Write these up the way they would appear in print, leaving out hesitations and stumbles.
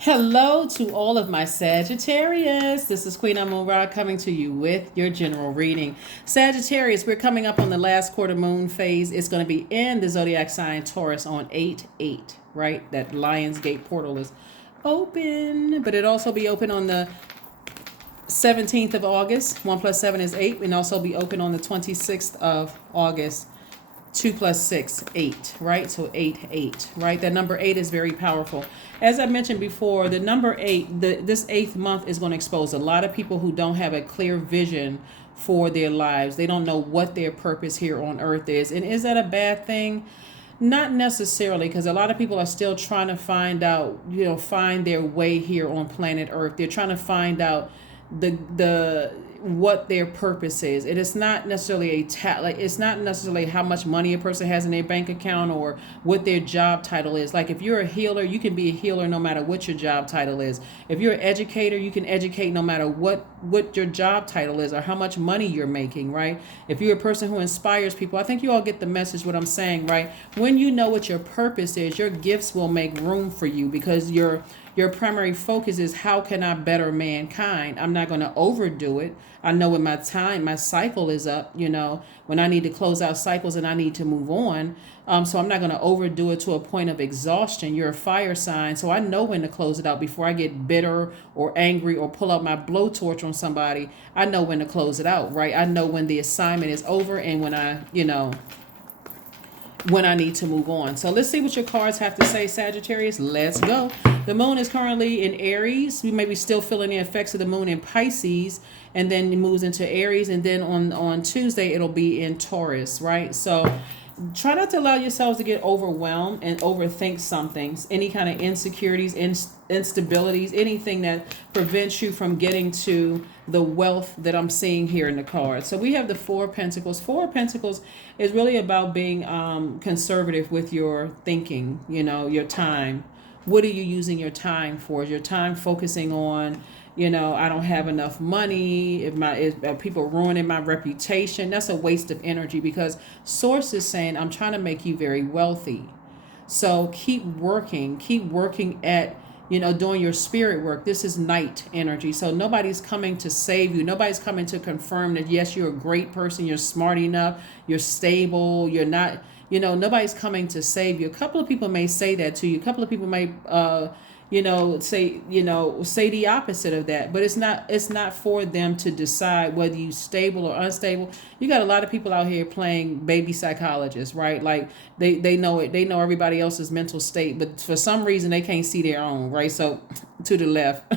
Hello to all of my Sagittarius. This is Queen Amun Ra coming to you with your general reading. Sagittarius, we're coming up on the last quarter moon phase. It's going to be in the zodiac sign Taurus on 8/8, right? That Lion's Gate portal is open, but it also be open on the 17th of August. 1 plus 7 is 8, and also be open on the 26th of August. 2 plus 6, 8, right? So 8, right? That number 8 is very powerful. As I mentioned before, the number 8, this 8th month is going to expose a lot of people who don't have a clear vision for their lives. They don't know what their purpose here on earth is. And is that a bad thing? Not necessarily, because a lot of people are still trying to find out, find their way here on planet Earth. They're trying to find out the what their purpose is. It is not necessarily it's not necessarily how much money a person has in their bank account or what their job title is. Like if you're a healer, you can be a healer no matter what your job title is. If you're an educator, you can educate no matter what your job title is or how much money you're making, right? If you're a person who inspires people, I think you all get the message what I'm saying, right? When you know what your purpose is, your gifts will make room for you because your primary focus is how can I better mankind? I'm not going to overdo it. I know when my cycle is up, when I need to close out cycles and I need to move on. So I'm not going to overdo it to a point of exhaustion. You're a fire sign. So I know when to close it out before I get bitter or angry or pull out my blowtorch on somebody. I know when to close it out, right? I know when the assignment is over and when I need to move on. So let's see what your cards have to say, Sagittarius. Let's go. The moon is currently in Aries. We may be still feeling the effects of the moon in Pisces, and then it moves into Aries, and then on Tuesday it'll be in Taurus, right? So try not to allow yourselves to get overwhelmed and overthink something, any kind of insecurities, instabilities, anything that prevents you from getting to the wealth that I'm seeing here in the card. So we have the Four of Pentacles. Four of Pentacles is really about being conservative with your thinking, your time. What are you using your time for? Is your time focusing on, I don't have enough money, if people ruining my reputation? That's a waste of energy because source is saying I'm trying to make you very wealthy. So keep working at doing your spirit work. This is night energy. So nobody's coming to save you. Nobody's coming to confirm that yes, you're a great person, you're smart enough, you're stable, you're not, nobody's coming to save you. A couple of people may say that to you. A couple of people may say the opposite of that, but it's not for them to decide whether you stable or unstable. You got a lot of people out here playing baby psychologists, right? Like they know it, they know everybody else's mental state, but for some reason they can't see their own, right? So to the left.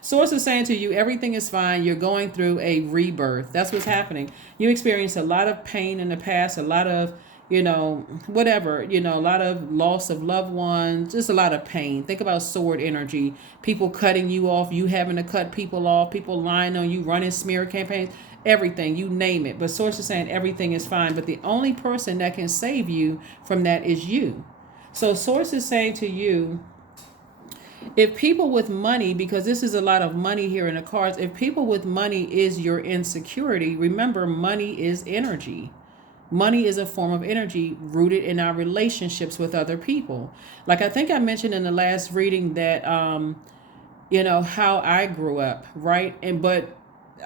Source is saying to you, everything is fine. You're going through a rebirth. That's what's happening. You experienced a lot of pain in the past, a lot of whatever, a lot of loss of loved ones, just a lot of pain. Think about sword energy, people cutting you off, you having to cut people off, people lying on you, running smear campaigns, everything, you name it. But source is saying everything is fine, but the only person that can save you from that is you. So source is saying to you, if people with money, because this is a lot of money here in the cards, if people with money is your insecurity, remember money is energy. Money is a form of energy rooted in our relationships with other people. Like I think I mentioned in the last reading that, how I grew up, right? But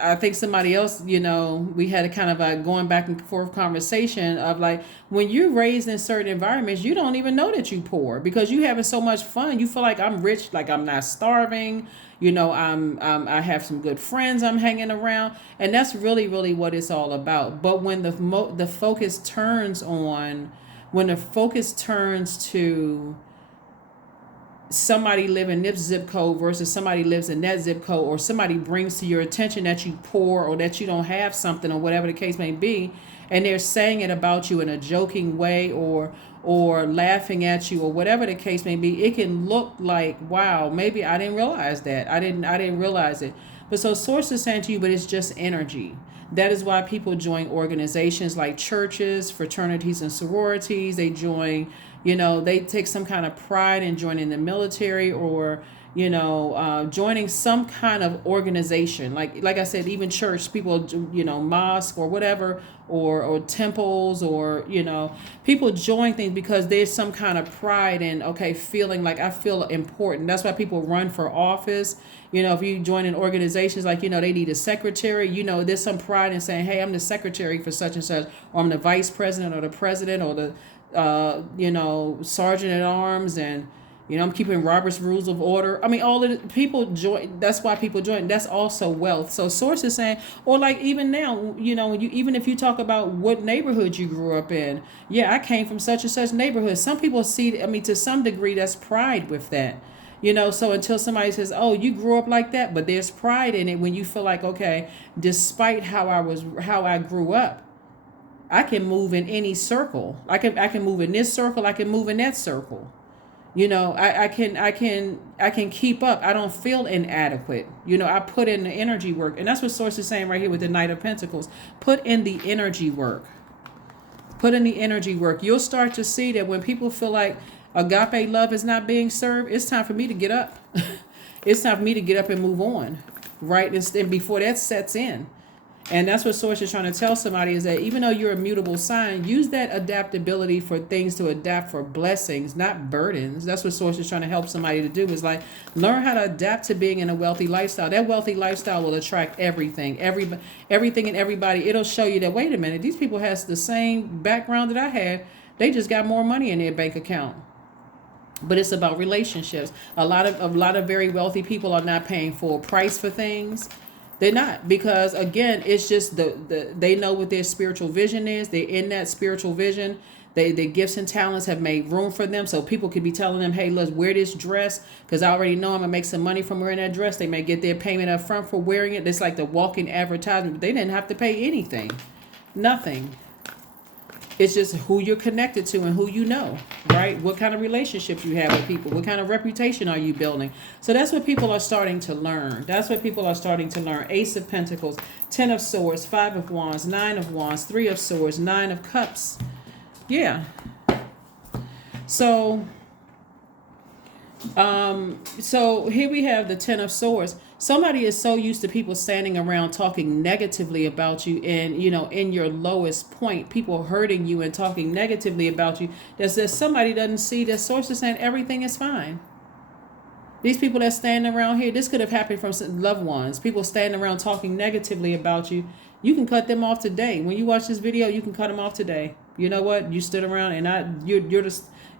I think somebody else, we had a kind of a going back and forth conversation of like, when you're raised in certain environments, you don't even know that you're poor because you having so much fun. You feel like I'm rich, like I'm not starving. I have some good friends I'm hanging around, and that's really, really what it's all about. But when the focus turns to somebody live in this zip code versus somebody lives in that zip code, or somebody brings to your attention that you poor or that you don't have something or whatever the case may be, and they're saying it about you in a joking way or laughing at you or whatever the case may be, it can look like, wow, maybe I didn't realize that. I didn't realize it. But so source is saying to you, but it's just energy. That is why people join organizations like churches, fraternities and sororities. They join, They take some kind of pride in joining the military, or joining some kind of organization, like I said, even church people, mosque or whatever, or temples, or people join things because there's some kind of pride in, okay, feeling like I feel important. That's why people run for office. If you join in organizations, like they need a secretary, there's some pride in saying, hey, I'm the secretary for such and such, or I'm the vice president or the president or the sergeant at arms, and I'm keeping Robert's Rules of Order. I mean, all of the people join. That's why people join. That's also wealth. So source is saying, or like even now, even if you talk about what neighborhood you grew up in, yeah, I came from such and such neighborhood. Some people see, I mean, to some degree, that's pride with that. So until somebody says, oh, you grew up like that, but there's pride in it when you feel like, okay, despite how I grew up, I can move in any circle. I can move in this circle. I can move in that circle. I can keep up. I don't feel inadequate. I put in the energy work. And that's what Source is saying right here with the Knight of Pentacles. Put in the energy work. Put in the energy work. You'll start to see that when people feel like agape love is not being served, it's time for me to get up. It's time for me to get up and move on. Right? And before that sets in. And that's what Source is trying to tell somebody, is that even though you're a mutable sign, use that adaptability for things to adapt for blessings, not burdens. That's what Source is trying to help somebody to do, is like learn how to adapt to being in a wealthy lifestyle. That wealthy lifestyle will attract everything and everybody. It'll show you that, wait a minute, these people has the same background that I had. They just got more money in their bank account. But it's about relationships. A lot of very wealthy people are not paying full price for things. They're not, because again, it's just they know what their spiritual vision is. They're in that spiritual vision. Their gifts and talents have made room for them. So people could be telling them, hey, let's wear this dress because I already know I'm going to make some money from wearing that dress. They may get their payment up front for wearing it. It's like the walking advertisement. They didn't have to pay anything. Nothing. It's just who you're connected to and who you know, right? What kind of relationships you have with people. What kind of reputation are you building? So that's what people are starting to learn. Ace of Pentacles, 10 of Swords, 5 of Wands, 9 of Wands, 3 of Swords, 9 of Cups. Yeah. So here we have the 10 of Swords. Somebody is so used to people standing around talking negatively about you, and in your lowest point, people hurting you and talking negatively about you, that somebody doesn't see that Source is saying everything is fine. These people that stand around here, this could have happened from loved ones. People standing around talking negatively about you. You can cut them off today. When you watch this video, you can cut them off today. You know what? You stood around and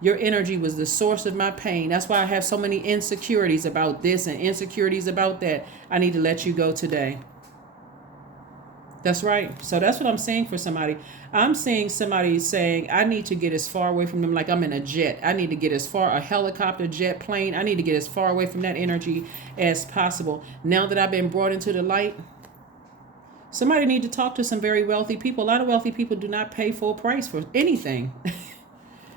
your energy was the source of my pain. That's why I have so many insecurities about this and insecurities about that. I need to let you go today. That's right. So that's what I'm saying for somebody. I'm seeing somebody saying, I need to get as far away from them, like I'm in a jet. I need to get as far, a helicopter, jet, plane. I need to get as far away from that energy as possible. Now that I've been brought into the light, somebody need to talk to some very wealthy people. A lot of wealthy people do not pay full price for anything.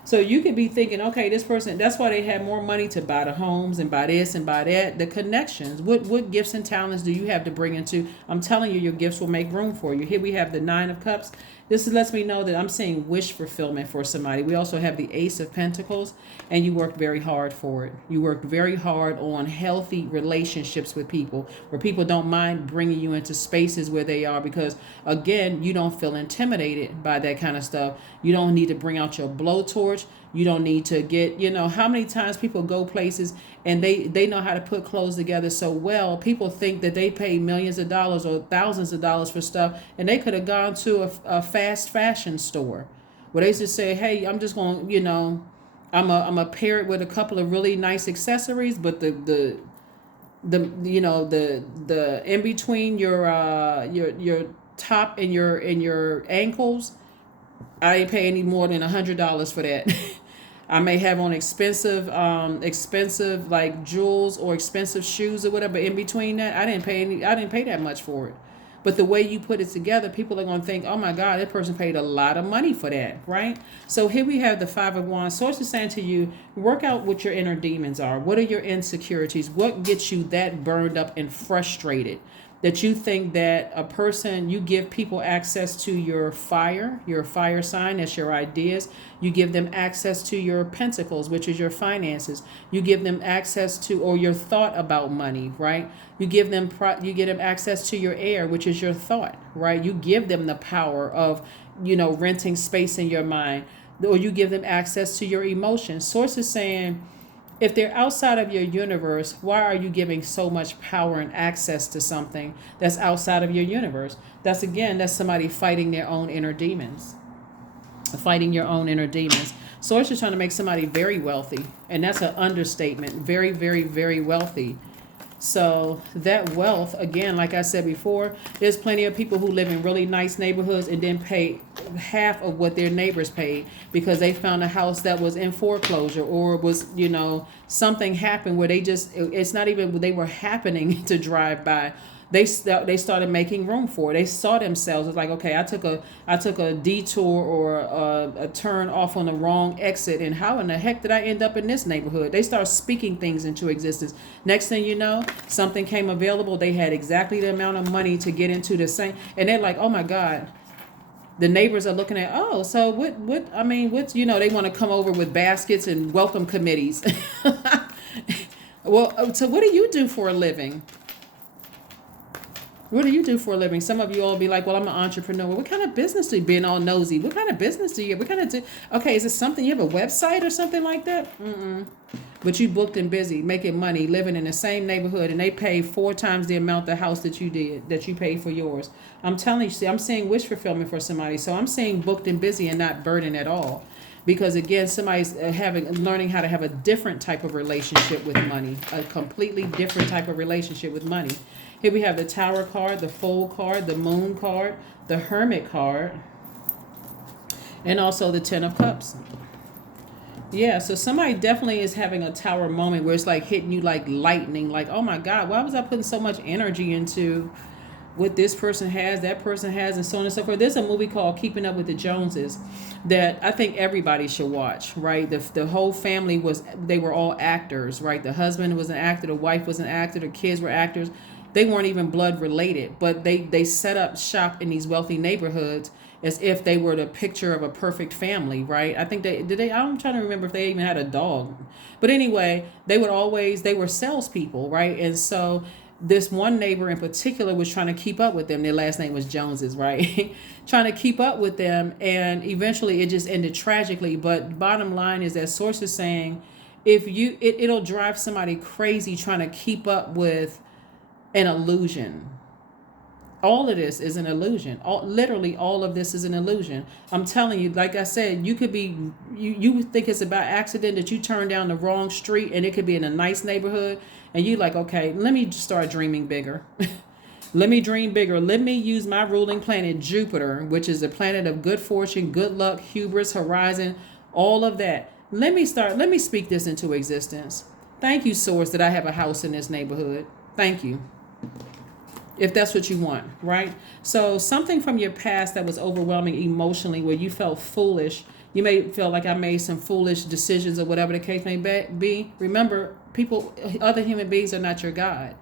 So you could be thinking, okay, this person, that's why they have more money to buy the homes and buy this and buy that. The connections. What gifts and talents do you have to bring into? I'm telling you, your gifts will make room for you. Here we have the 9 of Cups. This lets me know that I'm seeing wish fulfillment for somebody. We also have the Ace of Pentacles, and you worked very hard for it. You worked very hard on healthy relationships with people, where people don't mind bringing you into spaces where they are, because, again, you don't feel intimidated by that kind of stuff. You don't need to bring out your blowtorch. You don't need to get, how many times people go places and they know how to put clothes together so well. People think that they pay millions of dollars or thousands of dollars for stuff, and they could have gone to a fast fashion store where they just say, hey, I'm just going, I'm a pair it with a couple of really nice accessories, but the in between your top and your ankles, I ain't pay any more than $100 for that. I may have on expensive like jewels or expensive shoes or whatever. In between that, I didn't pay that much for it. But the way you put it together, people are going to think, oh my God, that person paid a lot of money for that, right? So here we have the 5 of Wands. Source is saying to you, work out what your inner demons are. What are your insecurities? What gets you that burned up and frustrated? that you think that a person, you give people access to your fire sign, that's your ideas. You give them access to your pentacles, which is your finances. You give them access to, or your thought about money, right? You give them you give them access to your air, which is your thought, right? You give them the power of, renting space in your mind, or you give them access to your emotions. Source is saying, if they're outside of your universe, why are you giving so much power and access to something that's outside of your universe? That's somebody fighting their own inner demons. Fighting your own inner demons. Source is trying to make somebody very wealthy, and that's an understatement. Very, very, very wealthy. So that wealth, again, like I said before, there's plenty of people who live in really nice neighborhoods and then pay half of what their neighbors paid because they found a house that was in foreclosure, or was, something happened where it's not even they were happening to drive by. They started making room for it. They saw themselves as like, okay, I took a detour or a turn off on the wrong exit, and how in the heck did I end up in this neighborhood? They start speaking things into existence. Next thing you know, something came available. They had exactly the amount of money to get into the same, and they're like, oh my God. The neighbors are looking at, oh, so what's, they want to come over with baskets and welcome committees. Well, so what do you do for a living? What do you do for a living? Some of you all be like, well, I'm an entrepreneur. What kind of business do you, being all nosy? What kind of business do you, okay, is it something, you have a website or something like that? But you booked and busy, making money, living in the same neighborhood, and they pay 4 times the amount the house that you paid for yours. I'm telling you, see, I'm seeing wish fulfillment for somebody. So I'm saying booked and busy and not burdened at all. Because again, somebody's learning how to have a different type of relationship with money, a completely different type of relationship with money. Here we have the Tower card, the Fool card, the Moon card, the Hermit card, and also the Ten of Cups. Yeah, so somebody definitely is having a Tower moment where it's like hitting you like lightning, like, oh my God, why was I putting so much energy into what this person has, that person has, and so on and so forth. There's a movie called Keeping Up with the Joneses that I think everybody should watch, right? The whole family they were all actors, right? The husband was an actor, the wife was an actor, the kids were actors. They weren't even blood related, but they set up shop in these wealthy neighborhoods as if they were the picture of a perfect family, right? I think I'm trying to remember if they even had a dog. But anyway, they were salespeople, right? And so this one neighbor in particular was trying to keep up with them. Their last name was Joneses, right? Trying to keep up with them, and eventually it just ended tragically. But bottom line is that source is saying, it'll drive somebody crazy trying to keep up with an illusion. All of this is an illusion. Literally all of this is an illusion. I'm telling you, like I said, you think it's about accident that you turn down the wrong street, and it could be in a nice neighborhood, and you like, okay, let me start dreaming bigger. Let me dream bigger. Let me use my ruling planet Jupiter, which is a planet of good fortune, good luck, hubris, horizon, all of that. Let me speak this into existence. Thank you, source, that I have a house in this neighborhood. Thank you. If that's what you want, right? So something from your past that was overwhelming emotionally, where you felt foolish. You may feel like I made some foolish decisions or whatever the case may be. Remember, other human beings are not your God.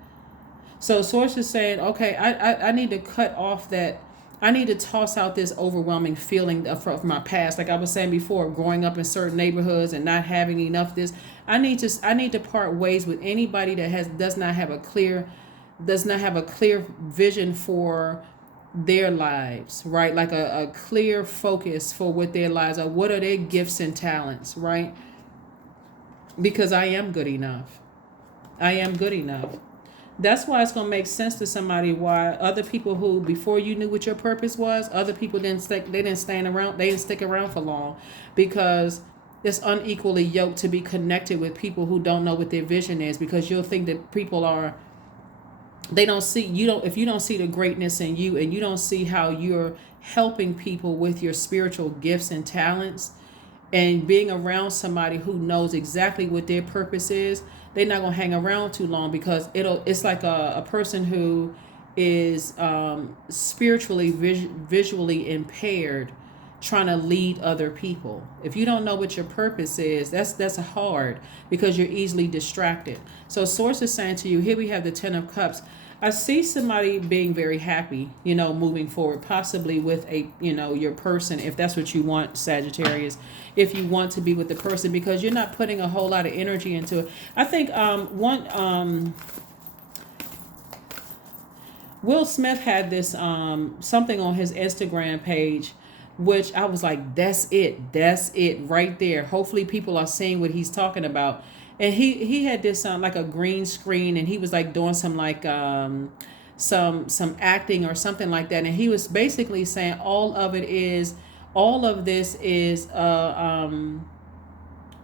So source is saying, okay, I need to cut off that. I need to toss out this overwhelming feeling from my past. Like I was saying before, growing up in certain neighborhoods and not having enough of this. I need to part ways with anybody that does not have a clear vision for their lives, right? Like a clear focus for what their lives are. What are their gifts and talents, right? Because I am good enough. I am good enough. That's why it's going to make sense to somebody why other people who, before you knew what your purpose was, other people didn't stick around for long, because it's unequally yoked to be connected with people who don't know what their vision is, because you'll think that people are, if you don't see the greatness in you, and you don't see how you're helping people with your spiritual gifts and talents, and being around somebody who knows exactly what their purpose is, they're not going to hang around too long, because it's like a person who is spiritually visually impaired trying to lead other people. If you don't know what your purpose is, that's hard, because you're easily distracted. So source is saying to you, here we have the Ten of Cups. I see somebody being very happy, moving forward, possibly with your person, if that's what you want, Sagittarius. If you want to be with the person, because you're not putting a whole lot of energy into it. I think Will Smith had this something on his Instagram page, which I was like, that's it right there. Hopefully people are seeing what he's talking about. And he had this like a green screen, and he was like doing some like some acting or something like that, and he was basically saying all of this is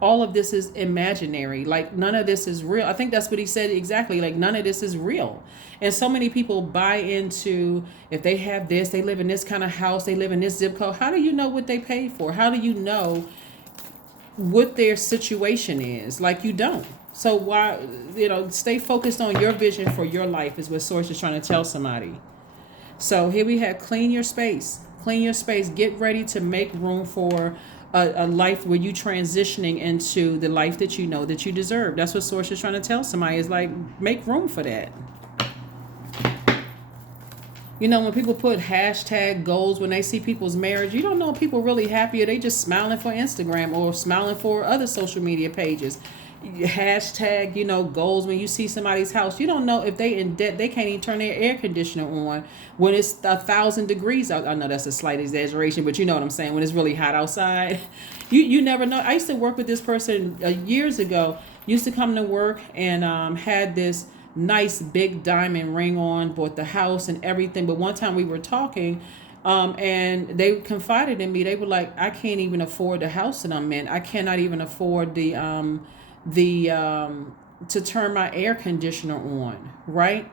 all of this is imaginary. Like none of this is real. I think that's what he said exactly. Like none of this is real. And so many people buy into, if they have this, they live in this kind of house, they live in this zip code. How do you know what they paid for? How do you know what their situation is? Like you don't. So why, stay focused on your vision for your life is what Source is trying to tell somebody. So here we have clean your space. Clean your space. Get ready to make room for a life where you transitioning into the life that you know that you deserve. That's what Source is trying to tell somebody, is like, make room for that. When people put hashtag goals, when they see people's marriage, you don't know if people really happy or they just smiling for Instagram or smiling for other social media pages. Hashtag, goals. When you see somebody's house, you don't know if they in debt, they can't even turn their air conditioner on when it's 1,000 degrees out. I know that's a slight exaggeration, but you know what I'm saying. When it's really hot outside, you never know. I used to work with this person years ago. Used to come to work and had this nice big diamond ring on, bought the house and everything. But one time we were talking, and they confided in me. They were like, I can't even afford the house that I'm in. I cannot even afford the to turn my air conditioner on, right?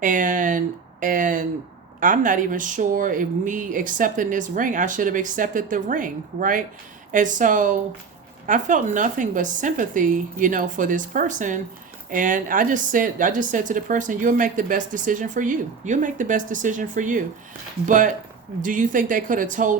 And I'm not even sure if me accepting this ring, I should have accepted the ring, right? And so I felt nothing but sympathy, for this person. And I just said to the person, you'll make the best decision for you. You'll make the best decision for you. But do you think they could have told